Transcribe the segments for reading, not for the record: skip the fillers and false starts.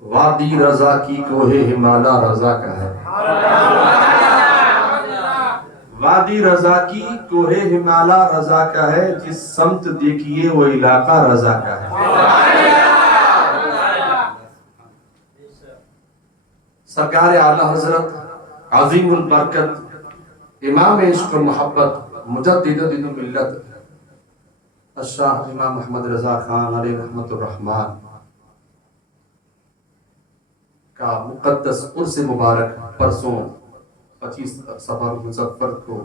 وادی رضا کی کوہ ہمالا رضا کا ہے، وادی رضا کی کوہ ہمالا رضا کا ہے، جس سمت دیکھیے وہ علاقہ رضا کا ہے۔ سرکار اعلی حضرت عظیم البرکت امام عشق و محبت مجدد دین و ملت الشاہ امام محمد رضا خان علیہ رحمت الرحمن کا مقدس عرس مبارک پرسوں 25 صفر مظفر کو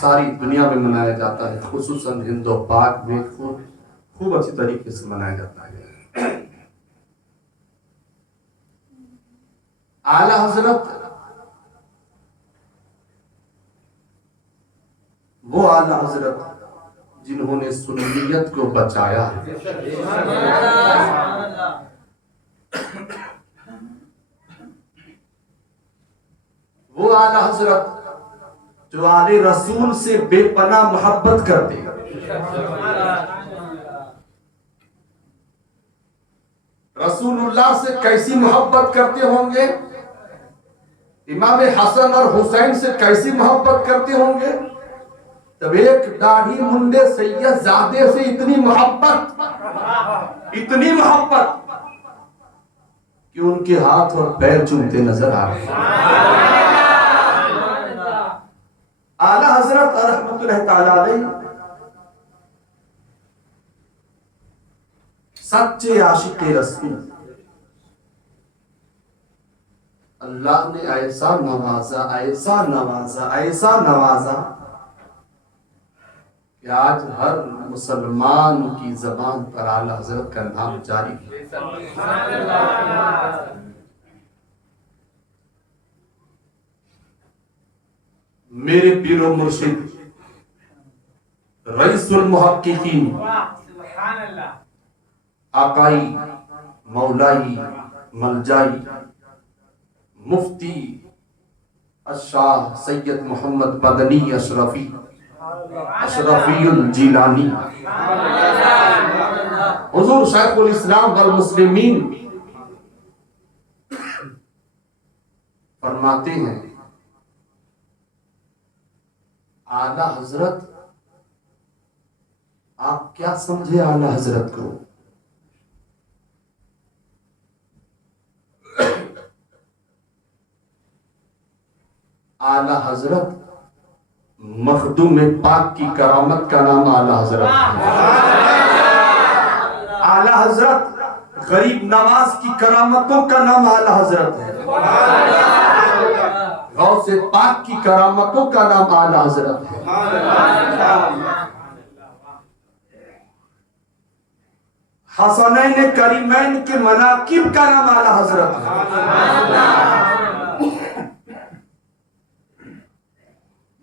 ساری دنیا میں منایا جاتا ہے، خصوصاً ہند و پاک میں خوب اچھی طریقے سے منایا جاتا ہے۔ اعلی حضرت وہ اعلی حضرت جنہوں نے سنیت کو بچایا ہے، وہ اعلی حضرت جو آل رسول سے بے پناہ محبت کرتے ہیں، رسول اللہ سے کیسی محبت کرتے ہوں گے، امام حسن اور حسین سے کیسی محبت کرتے ہوں گے، تب ایک داڑھی منڈے سید زادے سے اتنی محبت کہ ان کے ہاتھ اور پیر چومتے نظر آ رہے ہیں۔ اعلی حضرت رحمت اللہ تعالی علیہ سچے عاشق رسول، اللہ نے ایسا نوازا کہ آج ہر مسلمان کی زبان پر اعلی حضرت کا نام جاری ہے۔ میرے پیر و مرشد رئیس المحققین آقائی مولائی ملجائی مفتی الشاہ سید محمد مدنی اشرفی الجیلانی حضور شیخ الاسلام والمسلمین فرماتے ہیں، اعلی حضرت، آپ کیا سمجھے اعلی حضرت کو؟ اعلی حضرت مخدوم پاک کی کرامت کا نام اعلی حضرت ہے۔ اعلی حضرت غریب نواز کی کرامتوں کا نام اعلی حضرت ہے۔ غوث پاک کی کرامتوں کا نام اعلی حضرت ہے۔ حسنین کریمین کے مناقب کا نام اعلی حضرت ہے۔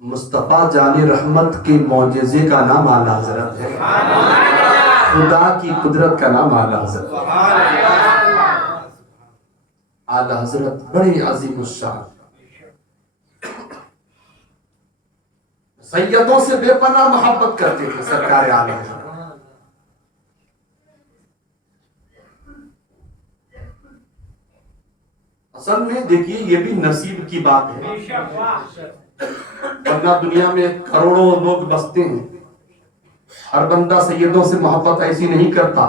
مصطفیٰ جان رحمت کے معجزے کا نام اعلی حضرت ہے۔ خدا کی قدرت کا نام اعلی حضرت ہے۔ اعلی حضرت بڑے عظیم الشان، سیدوں سے بے پناہ محبت کرتے تھے سرکار اعلی حضرت۔ اصل میں دیکھیے یہ بھی نصیب کی بات ہے، ورنہ دنیا میں کروڑوں لوگ بستے ہیں، ہر بندہ سیدوں سے محبت ایسی نہیں کرتا۔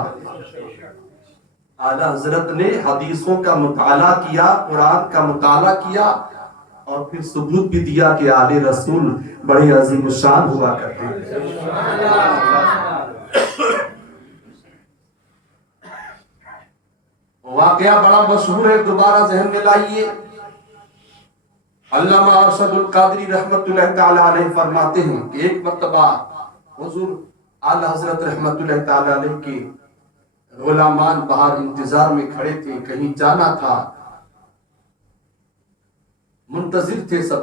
اعلی حضرت نے حدیثوں کا مطالعہ کیا، قرآن کا مطالعہ کیا، اور پھر ثبوت بھی دیا کہ آل رسول بڑے عظیم الشان ہوا کرتے ہیں۔ واقعہ بڑا مشہور ہے، دوبارہ ذہن میں لائیے۔ علامہ ارشد القادری رحمت اللہ تعالی علیہ فرماتے ہیں کہ ایک مرتبہ حضور اعلی حضرت رحمت اللہ تعالی علیہ کے غلامان باہر انتظار میں کھڑے تھے، کہیں جانا تھا، منتظر تھے سب۔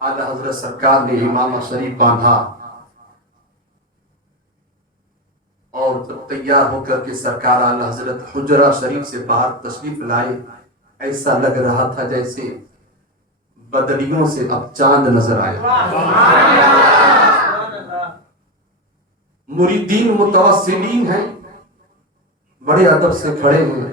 اعلی حضرت سرکار نے امامہ شریف باندھا اور جب تیار ہو کر کے سرکار اعلی حضرت حجرہ شریف سے باہر تشریف لائے، ایسا لگ رہا تھا جیسے بدلیوں سے اب چاند نظر آیا۔ مریدین متوسلین ہیں، بڑے ادب سے کھڑے ہیں،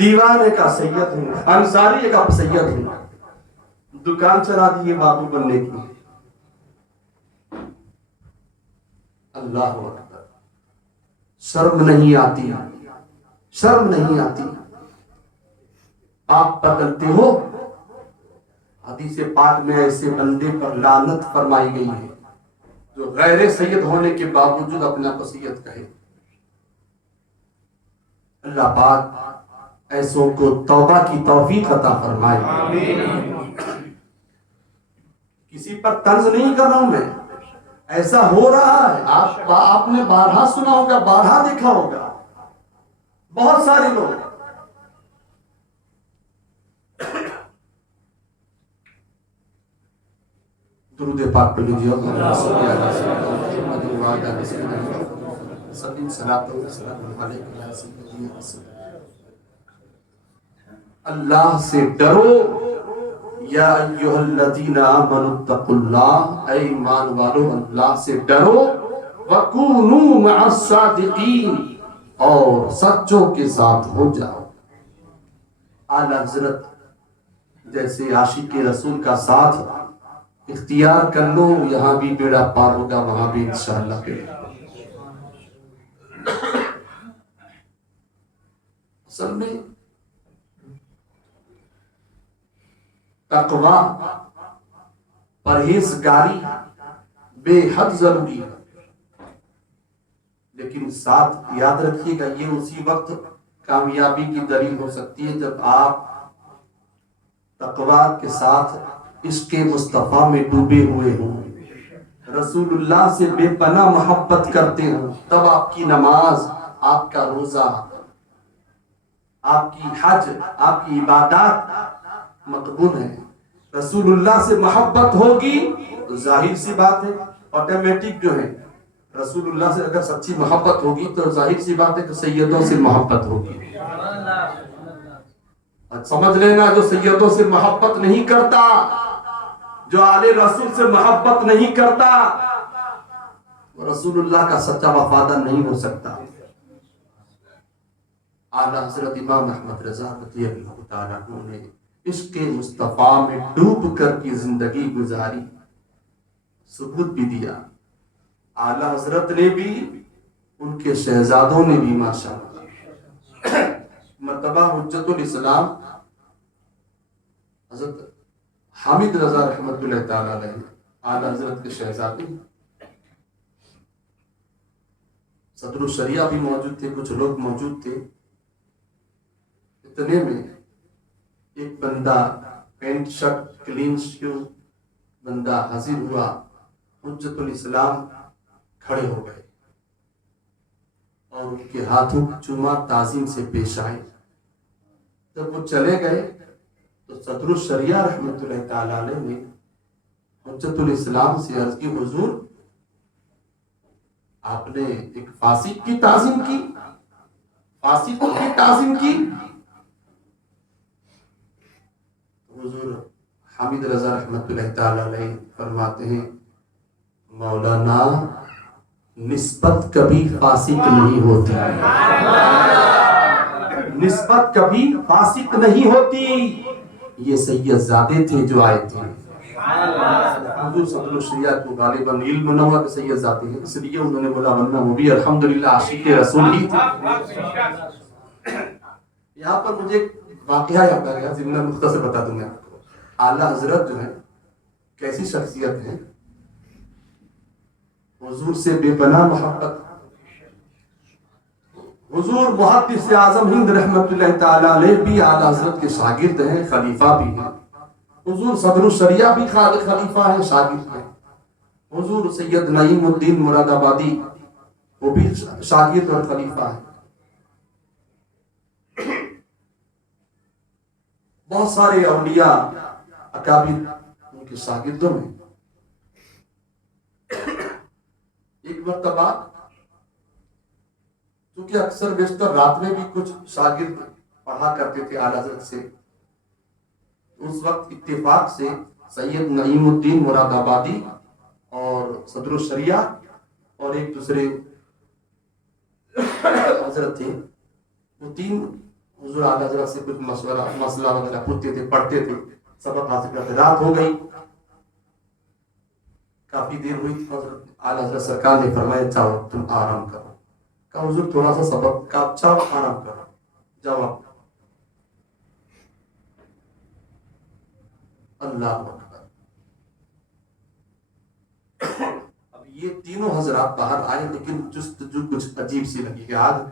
دیوانے کا سید ہوں، انصاری کا سید ہوں، دکان چلا دیے بابو بننے کی۔ اللہ اکبر، شرم نہیں آتی، شرم نہیں آتی۔ آپ بدلتے ہو، حدیث پاک میں ایسے بندے پر لعنت فرمائی گئی ہے جو غیر سید ہونے کے باوجود اپنا کو سید کہے۔ اللہ پاک ایسوں کو توبہ کی توفیق عطا فرمائے۔ کسی پر طنز نہیں کر رہا ہوں میں، ایسا ہو رہا ہے۔ آپ نے بارہا سنا ہوگا، بارہا دیکھا ہوگا، بہت سارے لوگ۔ درود پاک پڑھ لیجیے، اللہم صلی علی سیدنا محمد وعلی آلہ سیدنا محمد، صلی صلاۃ و سلام علیک یا سیدی رسول۔ اللہ سے ڈرو، یا ایھا الذین آمنوا اتقوا اللہ، اے ایمان والو اللہ سے ڈرو، وکونوا مع الصادقین، اور سچوں کے ساتھ ہو جاؤ۔ اعلی حضرت جیسے عاشق رسول کا ساتھ اختیار کر لو، یہاں بھی بیڑا پار ہوگا، وہاں بھی انشاءاللہ بیڑا۔ اصل میں تقوی، پرہیزگاری بے حد ضروری ہے، لیکن ساتھ یاد رکھیے گا یہ اسی وقت کامیابی کی دلیل ہو سکتی ہے جب آپ تقوی کے ساتھ عشق مصطفیٰ میں ڈوبے ہوئے ہوں، رسول اللہ سے بے پناہ محبت کرتے ہوں، تب آپ کی نماز، آپ کا روزہ، آپ کی حج، آپ کی عبادات مقبول ہیں۔ رسول اللہ سے محبت ہوگی تو ظاہر سی بات ہے، آٹومیٹک جو ہے، رسول اللہ سے اگر سچی محبت ہوگی تو ظاہر سی بات ہے کہ سیدوں سے محبت ہوگی۔ سمجھ لینا، جو سیدوں سے محبت نہیں کرتا، جو آل رسول سے محبت نہیں کرتا، وہ رسول اللہ کا سچا وفادار نہیں ہو سکتا۔ اعلی حضرت امام احمد رضا رضی اللہ تعالیٰ عنہ نے عشق مصطفیٰ میں ڈوب کر کی زندگی گزاری، ثبوت بھی دیا۔ اعلی حضرت نے بھی، ان کے شہزادوں نے بھی ماشاءاللہ۔ مرتبہ حجت الاسلام حضرت حامد رضا رحمۃ اللہ تعالیٰ علیہ، اعلی حضرت کے شہزادے، صدر الشریعہ بھی موجود تھے، کچھ لوگ موجود تھے۔ اتنے میں ایک بندہ پینٹ شرٹ کلین شو بندہ حاضر ہوا، حجت الاسلام کھڑے ہو گئے اور ان کے ہاتھوں کو چوما، تعظیم سے پیش آئے۔ جب وہ چلے گئے تو صدر الشریعہ رحمۃ اللہ تعالی علیہ نے حجت الاسلام سے عرض کی، حضور آپ نے ایک فاسق کی تعظیم کی، فاسق کی تعظیم کی؟ حضور حامد رضا رحمۃ اللہ تعالی علیہ فرماتے ہیں، مولانا نسبت کبھی فاسق نہیں ہوتی، نسبت کبھی فاسق نہیں ہوتی۔ یہ سید زادے تھے جو آئے تھے، حضور صدر الشریعہ کو غالباً علم نہ ہوا کہ سید زادے ہیں، اس لیے انہوں نے بولا، ورنہ وہ بھی الحمدللہ عاشق رسول ہی تھے۔ یہاں پر مجھے ایک واقعہ یاد آ گیا، ضمن مختصر بتا دوں میں آپ کو۔ اعلیٰ حضرت جو ہے کیسی شخصیت ہے، حضور سے بے پناہ محبت۔ حضور محدث اعظم ہند رحمت اللہ تعالی علیہ بھی اعلیٰ حضرت کے شاگرد ہیں، خلیفہ بھی ہیں۔ حضور صدر الشریعہ بھی خلیفہ ہیں، شاگرد ہیں۔ حضور سید نعیم الدین مراد آبادی وہ بھی شاگرد اور خلیفہ ہیں۔ بہت سارے اولیاء اکابر ان کے شاگردوں میں۔ ایک مرتبہ کیونکہ اکثر بیشتر رات میں بھی کچھ شاگرد پڑھا کرتے تھے اعلیٰ حضرت سے، اس وقت اتفاق سے سید نعیم الدین مراد آبادی اور صدر الشریعہ اور ایک دوسرے حضرت تھے، وہ تین حضور اعلیٰ حضرت سے کچھ مسئلہ وغیرہ پوچھتے تھے، پڑھتے تھے، سبق حاصل کرتے، رات ہو گئی، کافی دیر ہوئی تھی، حضرت اعلیٰ حضرت سرکار نے فرمایا چاہو تم آرام کرو. کہا حضور تھوڑا سا سبق کا، چاہو آرام کرو، جاؤ آپ. اللہ اکبر. اب یہ تینوں حضرات باہر آئے، لیکن جستجو کچھ عجیب سی لگی کہ آج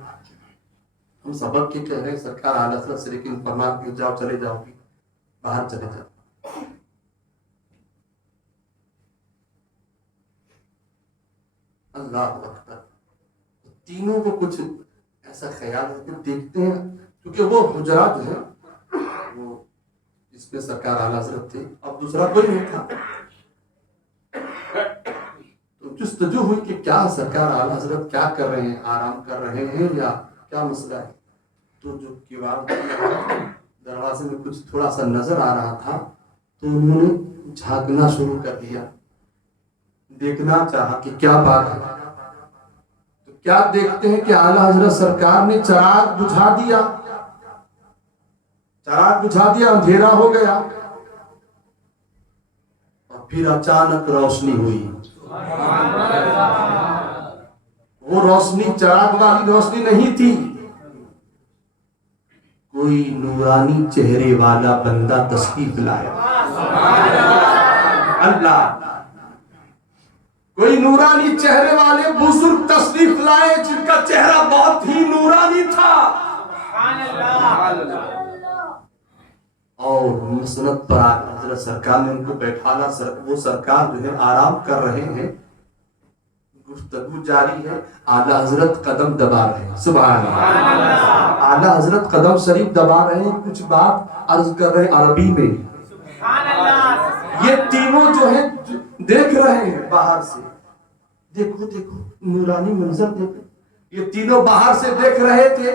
ہم سبق کے کہہ رہے ہیں سرکار اعلیٰ حضرت سے، لیکن فرما کہ جاؤ چلے جاؤ گی، باہر چلے جاؤ. اللہ اکبر. تینوں کو کچھ ایسا خیال ہے کہ دیکھتے ہیں، کیونکہ وہ حجرات جو ہے وہ جس میں سرکار اعلیٰ حضرت تھے، اب دوسرا کوئی نہیں تھا. تو جستجو ہوئی کہ کیا سرکار اعلیٰ حضرت کیا کر رہے ہیں، آرام کر رہے ہیں یا کیا مسئلہ ہے. تو جو کیوار دروازے میں کچھ تھوڑا سا نظر آ رہا تھا، تو انہوں نے جھانکنا شروع کر دیا، دیکھنا چاہا کہ کیا بات ہے. تو کیا دیکھتے ہیں کہ اعلیٰ حضرت سرکار نے چراغ بجھا دیا، اندھیرا ہو گیا، اور پھر اچانک روشنی ہوئی. وہ روشنی چراغ والی روشنی نہیں تھی، کوئی نورانی چہرے والا بندہ تشریف لایا. اللہ، کوئی نورانی چہرے والے بزرگ تشریف لائے جن کا چہرہ بہت ہی نورانی تھا. اور مسند پر حضرت سرکار نے ان کو بیٹھانا. وہ سرکار جو ہے آرام کر رہے ہیں، گفتگو جاری ہے، اعلیٰ حضرت قدم دبا رہے ہیں. سبحان اللہ. اعلیٰ حضرت قدم شریف دبا رہے ہیں، کچھ بات عرض کر رہے ہیں عربی میں. یہ تینوں جو ہیں دیکھ رہے ہیں باہر سے، دیکھو نورانی منظر دیکھو. یہ تینوں باہر سے دیکھ رہے تھے.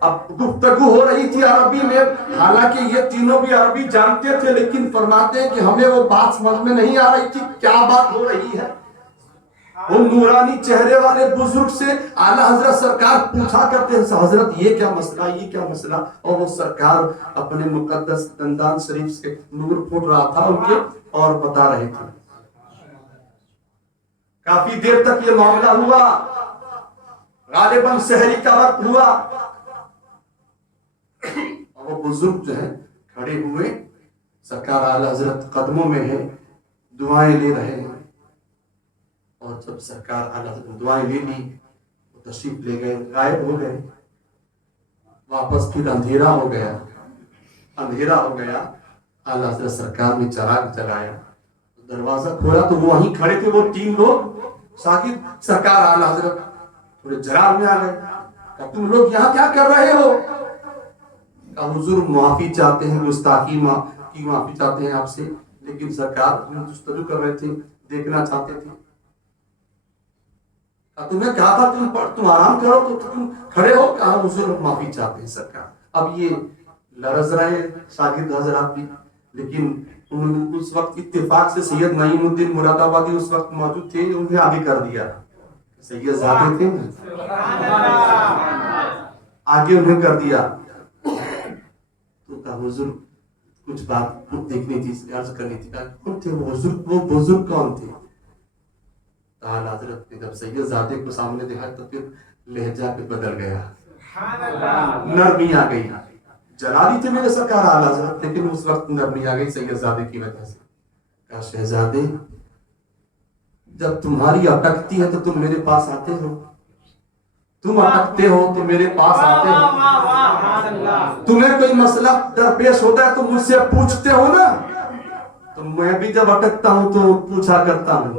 اب گفتگو ہو رہی تھی عربی میں، حالانکہ یہ تینوں بھی عربی جانتے تھے، لیکن فرماتے ہیں کہ ہمیں وہ بات سمجھ میں نہیں آ رہی تھی کیا بات ہو رہی ہے. وہ نورانی چہرے والے بزرگ سے اعلیٰ حضرت سرکار پوچھا کرتے ہیں حضرت یہ کیا مسئلہ. اور وہ سرکار اپنے مقدس دندان شریف سے نور پھوٹ رہا تھا ان کے، اور بتا رہے تھے. کافی دیر تک یہ معاملہ ہوا، غالباً سحری کا وقت ہوا، اور وہ بزرگ جو ہے کھڑے ہوئے، سرکار اعلیٰ حضرت قدموں میں ہے، دعائیں لے رہے ہیں. اور جب سرکار اعلیٰ حضرت دعائیں لے لی، وہ تشریف لے گئے، غائب ہو گئے. واپس پھر اندھیرا ہو گیا. اعلیٰ حضرت سرکار نے چراغ جلایا، دروازہ کھولا تو وہ وہیں کھڑے تھے وہ تین لوگ شاگرد. سرکار اعلیٰ حضرت تھوڑے جلال میں آ گئے، کہ تم لوگ یہاں کیا کر رہے ہو؟ کہ حضور معافی چاہتے ہیں، گستاخی کی معافی چاہتے ہیں آپ سے، لیکن سرکار ہم جستجو کر رہے تھے، دیکھنا چاہتے تھے. تمہیں کہا تھا تم آرام کرو تو تم کھڑے ہو. کہا حضور معافی چاہتے ہیں سرکار. اب یہ لرز رہے شاگرد حضرات بھی، لیکن اس وقت اتفاق سے سید نعیم الدین مراد آبادی اس وقت موجود تھے، انہیں آگے کر دیا. سید زادے تھے، آگے انہیں کر دیا. تو کہا حضور کچھ بات دیکھنی تھی، عرض کرنی تھی. کون تھے وہ بزرگ کون تھے؟ اعلیٰ حضرت نے جب سید زادے کو سامنے دیکھا تو پھر لہجہ پہ بدل گیا، نرمی آ گئی. جلالی تھے میرے سرکار اعلیٰ حضرت، لیکن اس وقت نرمی آ گئی سید زادے کی وجہ سے. کہا شہزادے جب تمہاری اٹکتی ہے تو تم میرے پاس آتے ہو، تم اٹکتے ہو تو میرے پاس آتے ہو. تمہیں کوئی مسئلہ درپیش ہوتا ہے تو مجھ سے پوچھتے ہو نا، تو میں بھی جب اٹکتا ہوں تو پوچھا کرتا ہوں.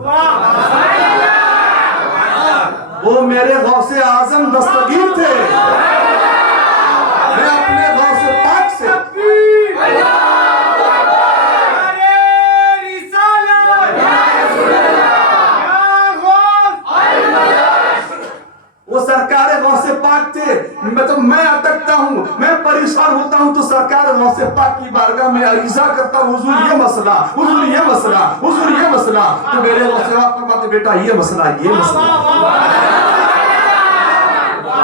وہ میرے غوث اعظم دستگیر تھے، میں اپنے غوث پاک سے وہ سرکار غوث پاک تھے. میں اٹکتا ہوں، میں پریشان ہوتا ہوں تو سرکار غوث پاک کی بارگاہ میں عریضہ کرتا ہوں، حضور یہ مسئلہ، حضور یہ مسئلہ، حضور یہ مسئلہ. تو میرے غوث پاک فرماتے بیٹا یہ مسئلہ.